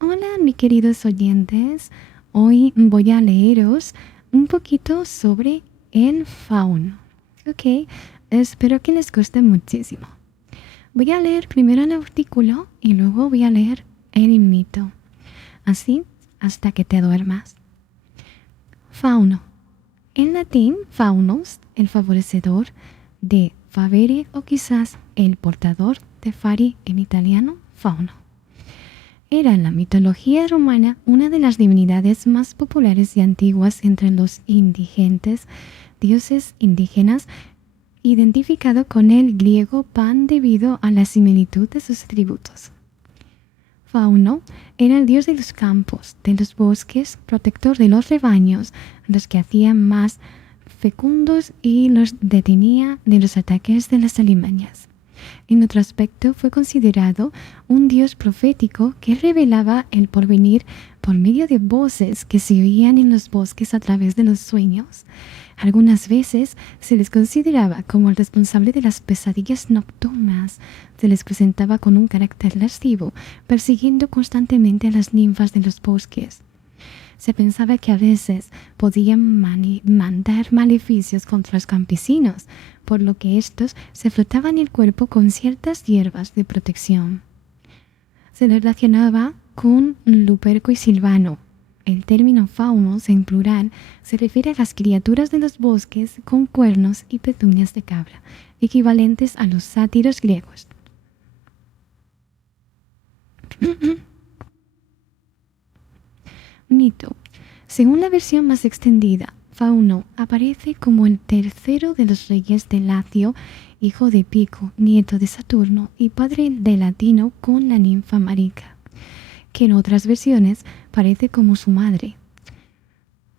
Hola, mis queridos oyentes. Hoy voy a leeros un poquito sobre el fauno. Ok, espero que les guste muchísimo. Voy a leer primero el artículo y luego voy a leer el mito. Así hasta que te duermas. Fauno. En latín, faunus, el favorecedor de favere o quizás el portador de fari en italiano, fauno. Era en la mitología romana una de las divinidades más populares y antiguas entre los indigentes, dioses indígenas, identificado con el griego Pan debido a la similitud de sus atributos. Fauno era el dios de los campos, de los bosques, protector de los rebaños, los que hacían más fecundos y los detenía de los ataques de las alimañas. En otro aspecto fue considerado un dios profético que revelaba el porvenir por medio de voces que se oían en los bosques a través de los sueños. Algunas veces se les consideraba como el responsable de las pesadillas nocturnas. Se les presentaba con un carácter lascivo, persiguiendo constantemente a las ninfas de los bosques. Se pensaba que a veces podían mandar maleficios contra los campesinos, por lo que estos se frotaban el cuerpo con ciertas hierbas de protección. Se le relacionaba con Luperco y Silvano. El término faunos en plural se refiere a las criaturas de los bosques con cuernos y pezuñas de cabra, equivalentes a los sátiros griegos. Mito. Según la versión más extendida, Fauno aparece como el tercero de los reyes de Lacio, hijo de Pico, nieto de Saturno y padre de Latino con la ninfa Marica, que en otras versiones parece como su madre.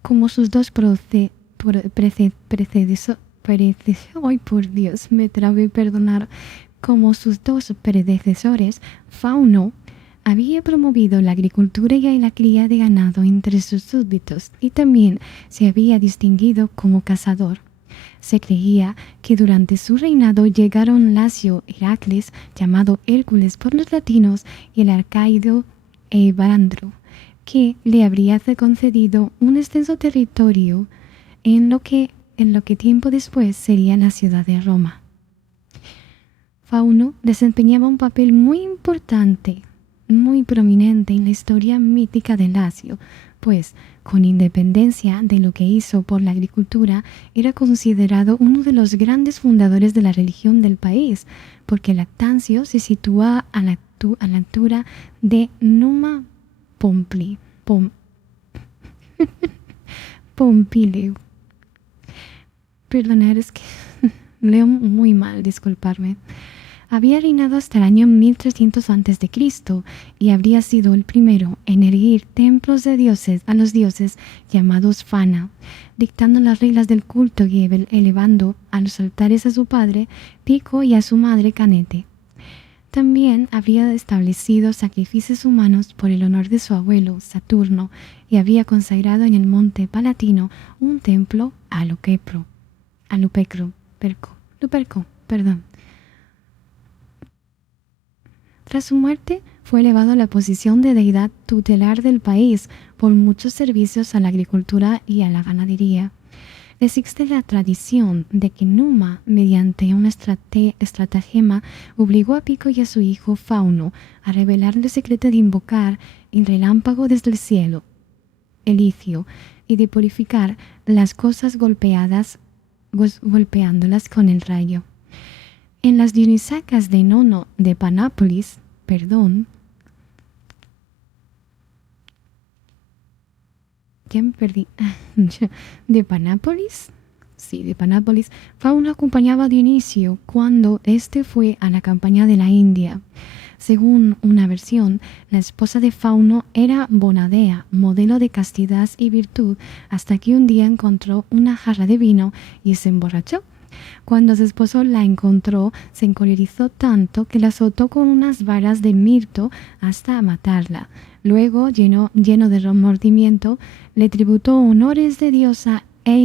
Como sus dos como sus dos predecesores, Fauno había promovido la agricultura y la cría de ganado entre sus súbditos y también se había distinguido como cazador. Se creía que durante su reinado llegaron Lacio Heracles, llamado Hércules por los latinos, y el arcaido Evandro, que le habría concedido un extenso territorio en lo que tiempo después sería la ciudad de Roma. Fauno desempeñaba un papel muy importante, muy prominente en la historia mítica de Lacio, pues, con independencia de lo que hizo por la agricultura, era considerado uno de los grandes fundadores de la religión del país, porque Lactancio se sitúa a la altura de Numa Pompileu. Perdonad, es que leo muy mal, disculparme. Había reinado hasta el año 1300 a.C. y habría sido el primero en erguir templos de dioses a los dioses llamados Fana, dictando las reglas del culto y elevando a los altares a su padre Pico y a su madre Canete. También habría establecido sacrificios humanos por el honor de su abuelo Saturno y había consagrado en el monte Palatino un templo a Luperco. Tras su muerte, fue elevado a la posición de deidad tutelar del país por muchos servicios a la agricultura y a la ganadería. Existe la tradición de que Numa, mediante una estratagema, obligó a Pico y a su hijo Fauno a revelar el secreto de invocar el relámpago desde el cielo, el licio, y de purificar las cosas golpeándolas con el rayo. En las Dionisacas de Nono de Panápolis, ¿De Panápolis? Sí, de Panápolis. Fauno acompañaba a Dionisio cuando éste fue a la campaña de la India. Según una versión, la esposa de Fauno era Bonadea, modelo de castidad y virtud, hasta que un día encontró una jarra de vino y se emborrachó. Cuando su esposo la encontró, se encolerizó tanto que la azotó con unas varas de mirto hasta matarla. Luego, lleno de remordimiento, le tributó honores de diosa e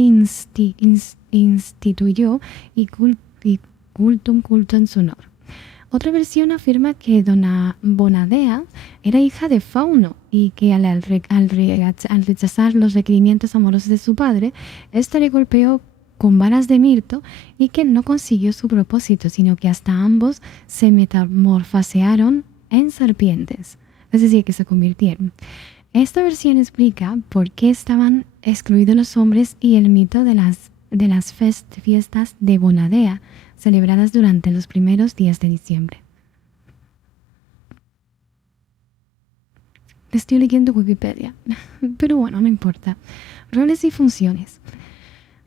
instituyó un culto en su honor. Otra versión afirma que Dona Bonadea era hija de Fauno y que al rechazar los requerimientos amorosos de su padre, éste le golpeó con varas de mirto y que no consiguió su propósito, sino que hasta ambos se metamorfosearon en serpientes, es decir, que se convirtieron. Esta versión explica por qué estaban excluidos los hombres y el mito de las fiestas de Bonadea, celebradas durante los primeros días de diciembre. Estoy leyendo Wikipedia, pero bueno, no importa. Roles y funciones.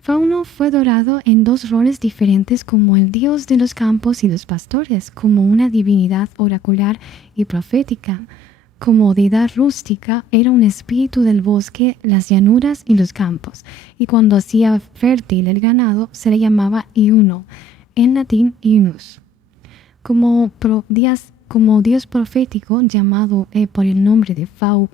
Fauno fue adorado en dos roles diferentes como el dios de los campos y los pastores, como una divinidad oracular y profética. Como deidad rústica, era un espíritu del bosque, las llanuras y los campos, y cuando hacía fértil el ganado se le llamaba Iuno, en latín Iunus. Como dios profético, llamado por el nombre de Fatuo,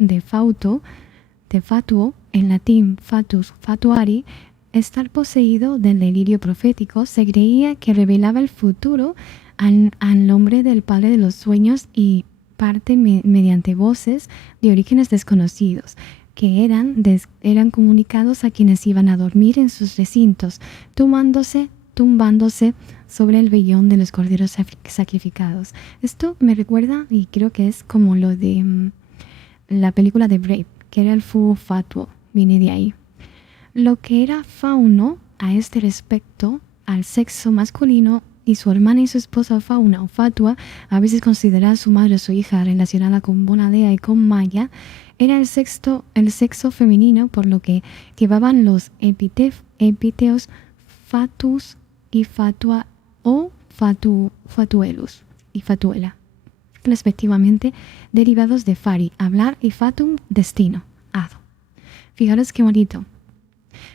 en latín Fatus Fatuari, estar poseído del delirio profético, se creía que revelaba el futuro al nombre del padre de los sueños y parte mediante voces de orígenes desconocidos, que eran comunicados a quienes iban a dormir en sus recintos, tumbándose sobre el vellón de los corderos sacrificados. Esto me recuerda, y creo que es como lo de la película de Brave, que era el Fu Fatuo, viene de ahí. Lo que era Fauno a este respecto, al sexo masculino, y su hermana y su esposa Fauna o Fatua, a veces considerada su madre o su hija relacionada con Bonadea y con Maya, era el sexo femenino, por lo que llevaban los epíteos Fatus y Fatua o Fatuelus y Fatuela, respectivamente, derivados de Fari, hablar, y Fatum, destino, hado. Fijaros qué bonito.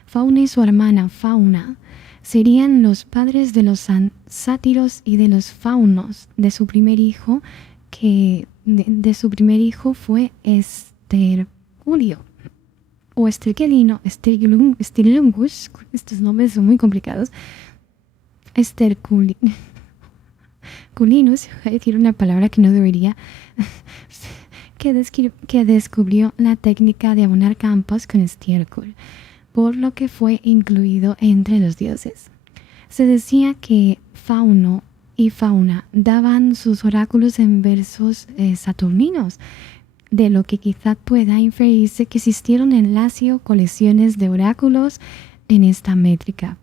Fauna y su hermana Fauna serían los padres de los sátiros y de los faunos de su primer hijo, que de su primer hijo fue Esterculio o Esterquelino, Stirlungus, estos nombres son muy complicados. Esterculinus, voy a decir una palabra que no debería, que descubrió la técnica de abonar campos con estiércol, por lo que fue incluido entre los dioses. Se decía que Fauno y Fauna daban sus oráculos en versos saturninos, de lo que quizá pueda inferirse que existieron en Lacio colecciones de oráculos en esta métrica.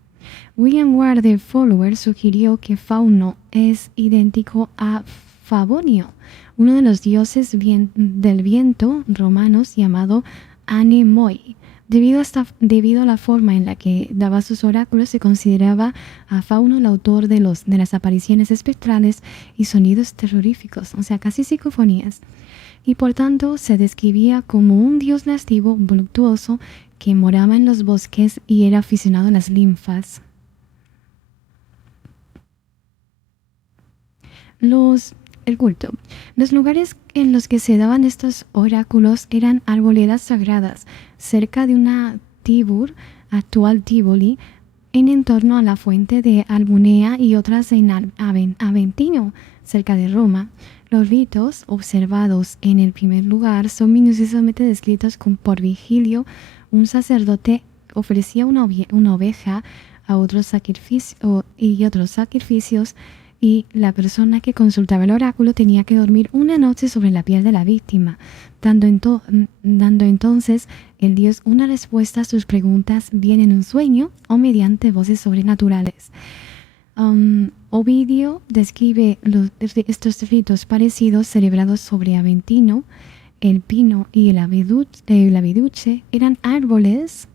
William Ward de Follower sugirió que Fauno es idéntico a Favonio, uno de los dioses del viento romanos llamado Anemoi. Debido a la forma en la que daba sus oráculos, se consideraba a Fauno el autor de las apariciones espectrales y sonidos terroríficos, o sea, casi psicofonías, y por tanto se describía como un dios lascivo, voluptuoso, que moraba en los bosques y era aficionado a las linfas. El culto. Los lugares en los que se daban estos oráculos eran arboledas sagradas, cerca de una Tibur, actual Tivoli, en torno a la fuente de Albunea, y otras en Aventino, cerca de Roma. Los ritos observados en el primer lugar son minuciosamente descritos por Vigilio. Un sacerdote ofrecía una oveja a otros sacrificios, y la persona que consultaba el oráculo tenía que dormir una noche sobre la piel de la víctima, dando entonces el dios una respuesta a sus preguntas, bien en un sueño o mediante voces sobrenaturales. Ovidio describe estos ritos parecidos celebrados sobre Aventino. El pino y el abeduche eran árboles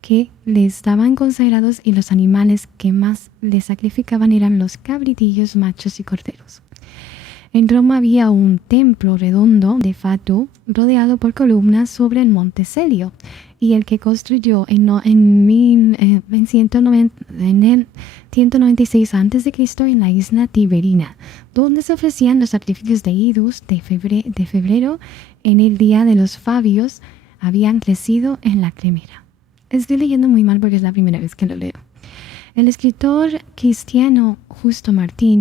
que les estaban consagrados, y los animales que más les sacrificaban eran los cabritillos, machos y corderos. En Roma había un templo redondo de Fatu rodeado por columnas sobre el monte Celio, y el que construyó en el 196 a.C. en la isla Tiberina, donde se ofrecían los sacrificios de Idus de febrero en el día de los Fabios, habían crecido en la cremera. Estoy leyendo muy mal porque es la primera vez que lo leo. El escritor cristiano Justo Martín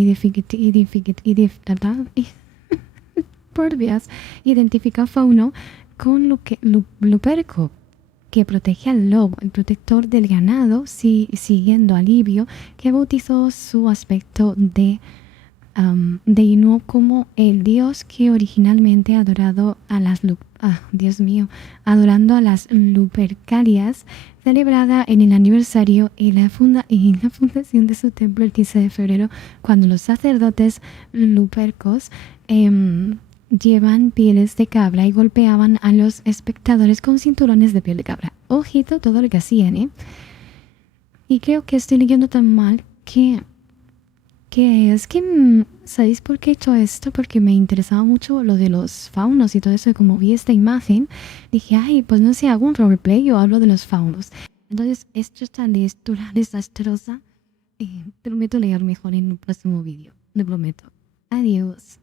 por Dios, identifica a Fauno con Luperco, que protege al lobo, el protector del ganado, siguiendo a Livio, que bautizó su aspecto de Inu como el dios que originalmente adorado a las Dios mío, adorando a las Lupercalias, celebrada en el aniversario y la fundación de su templo el 15 de febrero, cuando los sacerdotes lupercos llevan pieles de cabra y golpeaban a los espectadores con cinturones de piel de cabra. Ojito todo lo que hacían, ¿eh? Y creo que estoy leyendo tan mal que ¿sabéis por qué he hecho esto? Porque me interesaba mucho lo de los faunos y todo eso, y como vi esta imagen, dije, ay, pues no sé, hago un roleplay o hablo de los faunos. Entonces, esto es tan desastrosa. Prometo leer mejor en un próximo vídeo, lo prometo. Adiós.